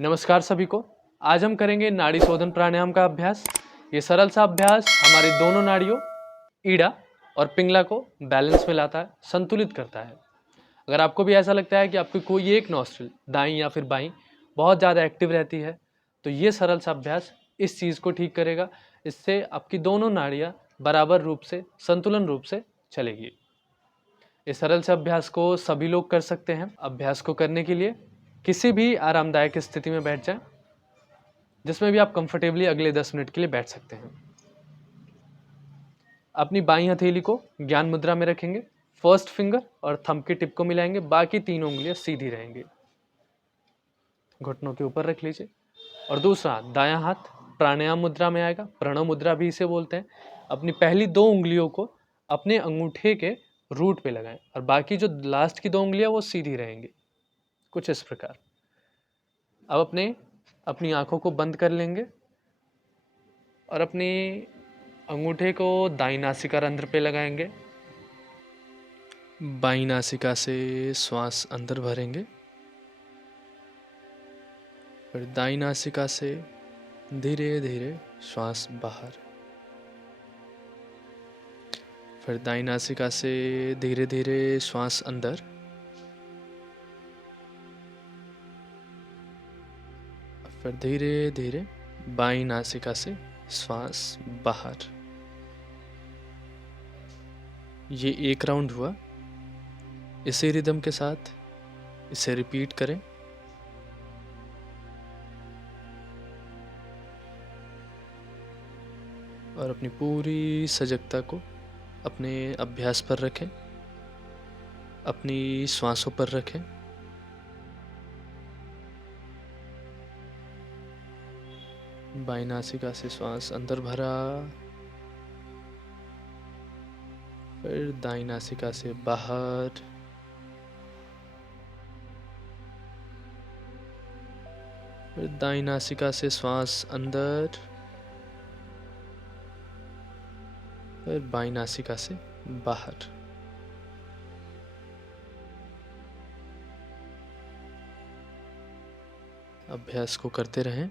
नमस्कार सभी को। आज हम करेंगे नाड़ी शोधन प्राणायाम का अभ्यास। ये सरल सा अभ्यास हमारी दोनों नाड़ियों ईड़ा और पिंगला को बैलेंस में लाता है, संतुलित करता है। अगर आपको भी ऐसा लगता है कि आपकी कोई एक नॉस्ट्रिल दाईं या फिर बाईं बहुत ज़्यादा एक्टिव रहती है, तो ये सरल सा अभ्यास इस चीज़ को ठीक करेगा। इससे आपकी दोनों नाड़ियाँ बराबर रूप से, संतुलन रूप से चलेगी। इस सरल से अभ्यास को सभी लोग कर सकते हैं। अभ्यास को करने के लिए किसी भी आरामदायक स्थिति में बैठ जाएं, जिसमें भी आप कंफर्टेबली अगले 10 मिनट के लिए बैठ सकते हैं। अपनी बाईं हथेली को ज्ञान मुद्रा में रखेंगे, फर्स्ट फिंगर और थंब की टिप को मिलाएंगे, बाकी तीनों उंगलियां सीधी रहेंगी। घुटनों के ऊपर रख लीजिए और दूसरा दायां हाथ प्राणायाम मुद्रा में आएगा, प्रणव मुद्रा भी इसे बोलते हैं। अपनी पहली दो उंगलियों को अपने अंगूठे के रूट पे लगाएं और बाकी जो लास्ट की दो उंगलियां वो सीधी रहेंगी, कुछ इस प्रकार। अब अपनी आंखों को बंद कर लेंगे और अपनी अंगूठे को दाईं नासिका रंध्र पे लगाएंगे। बाईं नासिका से श्वास अंदर भरेंगे, फिर दाईं नासिका से धीरे धीरे श्वास बाहर, फिर दाईं नासिका से धीरे धीरे श्वास अंदर, फिर धीरे धीरे बाईं नासिका से श्वास बाहर। ये एक राउंड हुआ। इसी रिदम के साथ इसे रिपीट करें। और अपनी पूरी सजगता को अपने अभ्यास पर रखें, अपनी श्वासों पर रखें। बाईं नासिका से श्वास अंदर भरा, फिर दाईं नासिका से बाहर, फिर दाईं नासिका से श्वास अंदर, फिर बाईं नासिका से बाहर। अभ्यास को करते रहें।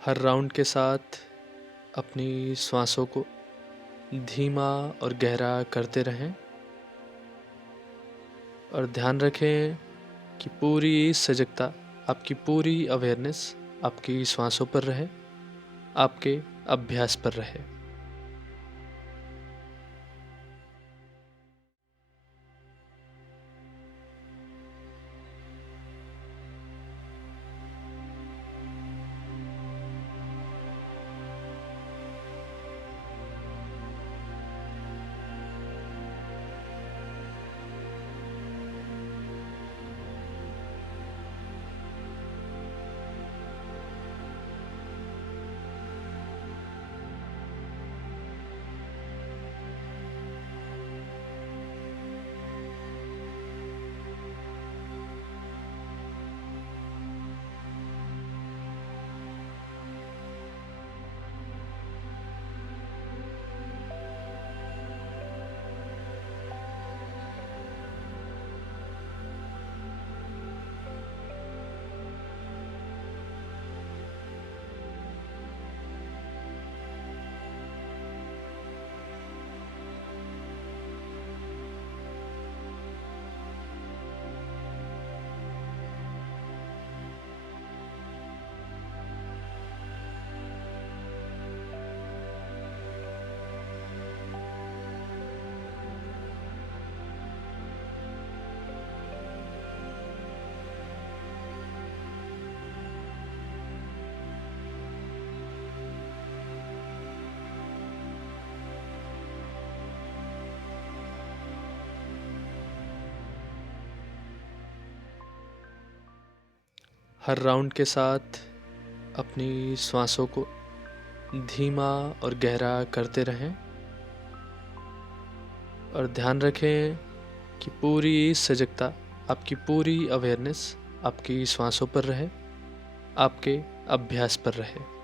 हर राउंड के साथ अपनी श्वासों को धीमा और गहरा करते रहें और ध्यान रखें कि पूरी सजगता, आपकी पूरी अवेयरनेस आपकी श्वासों पर रहे, आपके अभ्यास पर रहे। हर राउंड के साथ अपनी सांसों को धीमा और गहरा करते रहें और ध्यान रखें कि पूरी सजगता, आपकी पूरी अवेयरनेस आपकी सांसों पर रहे, आपके अभ्यास पर रहे।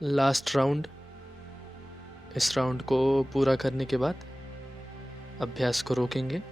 Last round. इस राउंड को पूरा करने के बाद अभ्यास को रोकेंगे।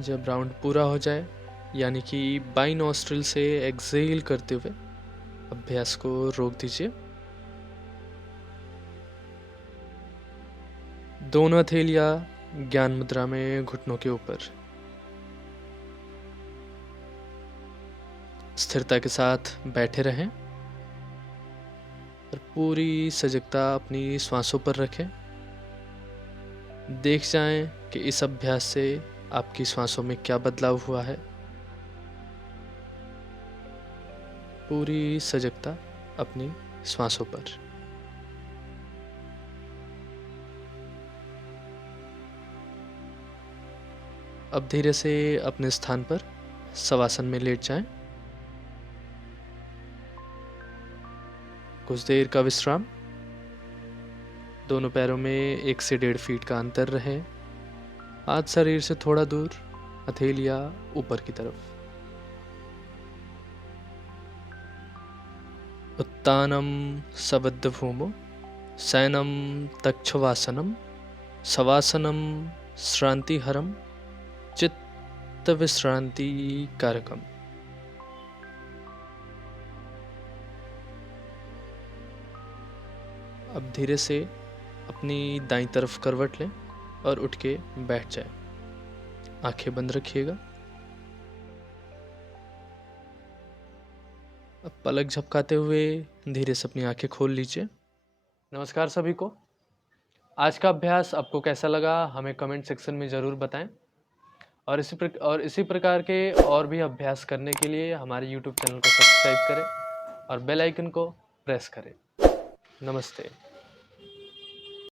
जब राउंड पूरा हो जाए, यानी कि बाई नॉस्ट्रिल से एक्सहेल करते हुए अभ्यास को रोक दीजिए। दोनों हथेलियां ज्ञान मुद्रा में घुटनों के ऊपर। स्थिरता के साथ बैठे रहें और पूरी सजगता अपनी सांसों पर रखें। देख जाएं कि इस अभ्यास से आपकी सांसों में क्या बदलाव हुआ है। पूरी सजगता अपनी सांसों पर। अब धीरे से अपने स्थान पर शवासन में लेट जाएं। कुछ देर का विश्राम। दोनों पैरों में 1 से 1.5 फीट का अंतर रहे। हाथ शरीर से थोड़ा दूर, हथेलियां ऊपर की तरफ। उत्तानम सबद्धभूमो शयनम तक्षवासनम शवासनम श्रांतिहरम चित्त विश्रांति कारकम। अब धीरे से अपनी दाईं तरफ करवट लें और उठ के बैठ जाएं। आंखें बंद रखिएगा। अब पलक झपकाते हुए धीरे से अपनी आंखें खोल लीजिए। नमस्कार सभी को। आज का अभ्यास आपको कैसा लगा हमें कमेंट सेक्शन में ज़रूर बताएं और इसी प्रकार के और भी अभ्यास करने के लिए हमारे YouTube चैनल को सब्सक्राइब करें और बेल आइकन को प्रेस करें। नमस्ते।